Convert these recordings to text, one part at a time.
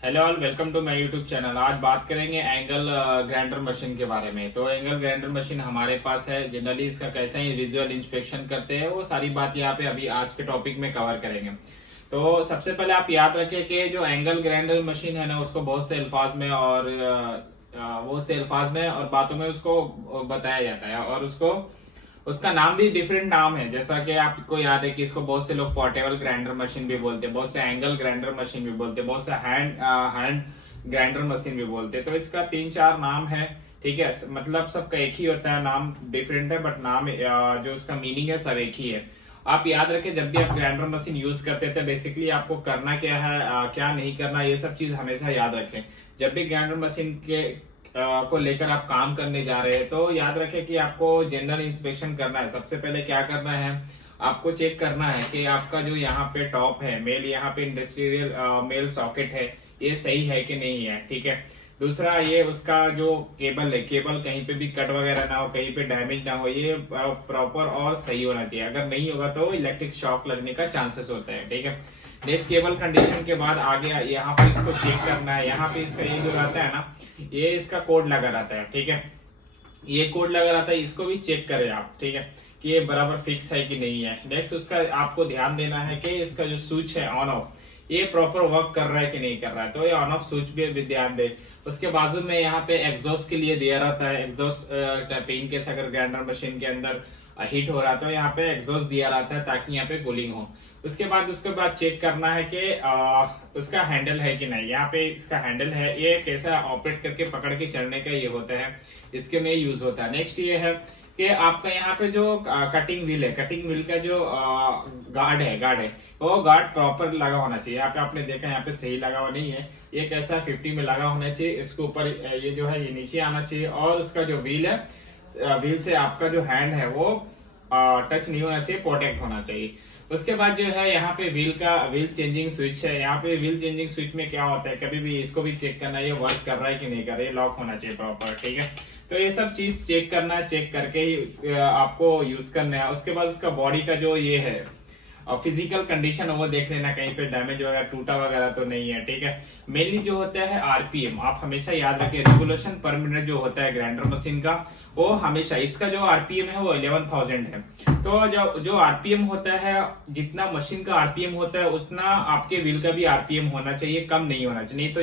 Hello all, welcome to my YouTube channel. आज बात करेंगे एंगल ग्राइंडर मशीन के बारे में। तो एंगल ग्राइंडर मशीन हमारे पास है। जनरली इसका कैसे ही विजुअल इंस्पेक्शन करते हैं वो सारी बात यहाँ पे अभी आज के टॉपिक में कवर करेंगे। तो सबसे पहले आप याद रखें कि जो एंगल ग्राइंडर मशीन है ना, उसको बहुत से अल्फाज में और बातों में उसको बताया जाता है और उसका नाम भी डिफरेंट नाम है। जैसा कि आपको याद है कि इसको बहुत से लोग पोर्टेबल ग्राइंडर मशीन भी बोलते हैं, बहुत से एंगल ग्राइंडर मशीन भी बोलते हैं, बहुत से हैंड ग्राइंडर मशीन भी बोलते हैं। तो इसका 3-4 नाम है, ठीक है। मतलब सबका एक ही होता है, नाम डिफरेंट है बट नाम जो उसका मीनिंग है सब एक ही है। आप याद रखें, जब भी आप ग्राइंडर मशीन यूज करते थे बेसिकली आपको करना क्या है, क्या नहीं करना, ये सब चीज हमेशा याद रखें। जब भी ग्राइंडर मशीन के को लेकर आप काम करने जा रहे हैं तो याद रखें कि आपको जनरल इंस्पेक्शन करना है। सबसे पहले क्या करना है, आपको चेक करना है कि आपका जो यहाँ पे टॉप है मेल, यहाँ पे इंडस्ट्रियल मेल सॉकेट है, ये सही है कि नहीं है, ठीक है। दूसरा, ये उसका जो केबल है, केबल कहीं पे भी कट वगैरह ना हो, कहीं पे डैमेज ना हो, ये प्रॉपर और सही होना चाहिए। अगर नहीं होगा तो इलेक्ट्रिक शॉक लगने का चांसेस होता है, ठीक है। नेक्स्ट, केबल कंडीशन के बाद आगे यहाँ पे इसको चेक करना है। यहाँ पे इसका ये जो रहता है ना, ये इसका कोड लगा रहता है, ठीक है। ये कोड लगा रहता है, इसको भी चेक करें आप, ठीक है, कि ये बराबर फिक्स है कि नहीं है। नेक्स्ट, उसका आपको ध्यान देना है कि इसका जो स्विच है ऑन ऑफ, ये प्रॉपर वर्क कर रहा है कि नहीं कर रहा है। तो ये ऑन ऑफ स्विच भी ध्यान दे। उसके बाजू में यहाँ पे एग्जॉस्ट के लिए दिया रहता है, एग्जॉस्ट इन केस अगर ग्राइंडर मशीन के अंदर हीट हो रहा है तो यहाँ पे एग्जॉस्ट दिया रहता है ताकि यहाँ पे कूलिंग हो। उसके बाद चेक करना है कि उसका हैंडल है कि नहीं। यहाँ पे इसका हैंडल है, ये कैसा ऑपरेट करके पकड़ के चलने का ये होता है, इसके में यूज होता है। नेक्स्ट ये है कि आपका यहाँ पे जो कटिंग व्हील है, कटिंग व्हील का जो गार्ड है वो गार्ड प्रॉपर लगा होना चाहिए। यहाँ पे आपने देखा यहाँ पे सही लगा हुआ नहीं है, ये कैसा 50 में लगा होना चाहिए। इसके ऊपर ये जो है ये नीचे आना चाहिए और उसका जो व्हील है, व्हील से आपका जो हैंड है वो टच नहीं होना चाहिए, प्रोटेक्ट होना चाहिए। उसके बाद जो है यहाँ पे व्हील चेंजिंग स्विच है। यहाँ पे व्हील चेंजिंग स्विच में क्या होता है, कभी भी इसको भी चेक करना है ये वर्क कर रहा है कि नहीं कर रहा है, लॉक होना चाहिए प्रॉपर, ठीक है। तो ये सब चीज चेक करना है, चेक करके ही आपको यूज करना है। उसके बाद उसका बॉडी का जो ये है और फिजिकल कंडीशन वो देख लेना, कहीं पे डैमेज वगैरह टूटा वगैरह तो नहीं है, ठीक है। मेनली जो होता है आरपीएम, आप हमेशा याद रखें, रेगुलेशन पर मिनट जो होता है ग्राइंडर मशीन का, वो हमेशा इसका जो आरपीएम है वो 11,000 है। तो जो आरपीएम होता है, जितना मशीन का आरपीएम होता है उतना आपके व्हील का भी आरपीएम होना चाहिए, कम नहीं होना चाहिए। नहीं तो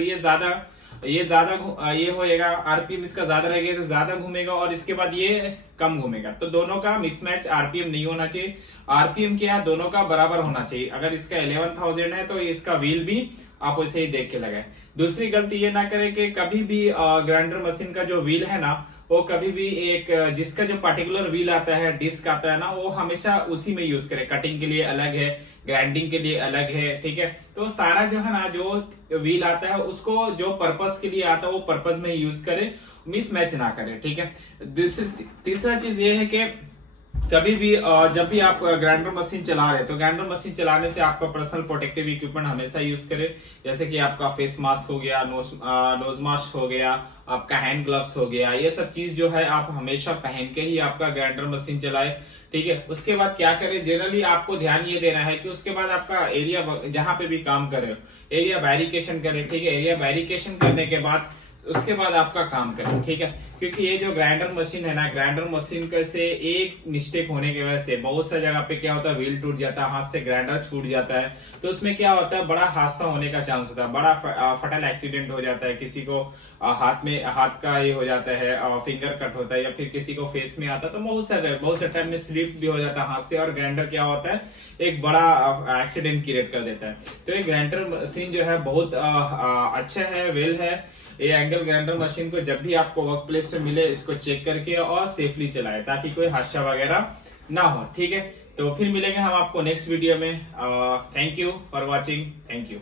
ये होएगा, आरपीएम इसका ज्यादा रहेगा तो ज्यादा घूमेगा और इसके बाद ये कम घूमेगा। तो दोनों का मिसमैच आरपीएम नहीं होना चाहिए। आरपीएम क्या है, दोनों का बराबर होना चाहिए। अगर इसका 11,000 है तो इसका व्हील भी आप वैसे ही देख के लगाए। दूसरी गलती ये ना करें कि कभी भी ग्राइंडर मशीन का जो व्हील है ना, वो कभी भी एक जिसका जो पर्टिकुलर व्हील आता है, डिस्क आता है ना, वो हमेशा उसी में यूज करे। कटिंग के लिए अलग है, ग्राइंडिंग के लिए अलग है, ठीक है। तो सारा जो है ना, जो व्हील आता है उसको जो पर्पस के लिए आता है वो पर्पस में यूज करे, मिसमैच ना करे, ठीक है। तीसरा चीज ये है कि कभी भी जब भी आप ग्राइंडर मशीन चला रहे हैं तो ग्राइंडर मशीन चलाने से आपका पर्सनल प्रोटेक्टिव इक्विपमेंट हमेशा यूज करें। जैसे कि आपका फेस मास्क हो गया, नोज मास्क हो गया, आपका हैंड ग्लव्स हो गया, ये सब चीज जो है आप हमेशा पहन के ही आपका ग्राइंडर मशीन चलाए, ठीक है। उसके बाद क्या करें, जनरली आपको ध्यान ये देना है कि उसके बाद आपका एरिया जहां पे भी काम कर रहे हो एरिया बैरिकेशन करें, ठीक है। एरिया बैरिकेशन करने के बाद उसके बाद आपका काम करें, ठीक है। क्योंकि ये जो ग्राइंडर मशीन है ना, ग्राइंडर मशीन का से एक मिस्टेक होने की वजह से बहुत सा जगह पे क्या होता है, व्हील टूट जाता है, हाथ से ग्राइंडर छूट जाता है। तो उसमें क्या होता है, बड़ा हादसा होने का चांस होता है, बड़ा फटल एक्सीडेंट हो जाता है। किसी को हाथ का ये हो जाता है, फिंगर कट होता है, या फिर किसी को फेस में आता है। तो बहुत से टाइम में स्लिप भी हो जाता है हाथ से और ग्राइंडर क्या होता है, एक बड़ा एक्सीडेंट क्रिएट कर देता है। तो ये ग्राइंडर मशीन जो है बहुत अच्छा है, वेल है। ये एंगल ग्राइंडर मशीन को जब भी आपको वर्क प्लेस पे मिले इसको चेक करके और सेफली चलाए ताकि कोई हादसा वगैरह ना हो, ठीक है। तो फिर मिलेंगे हम आपको नेक्स्ट वीडियो में। Thank you for watching, thank you.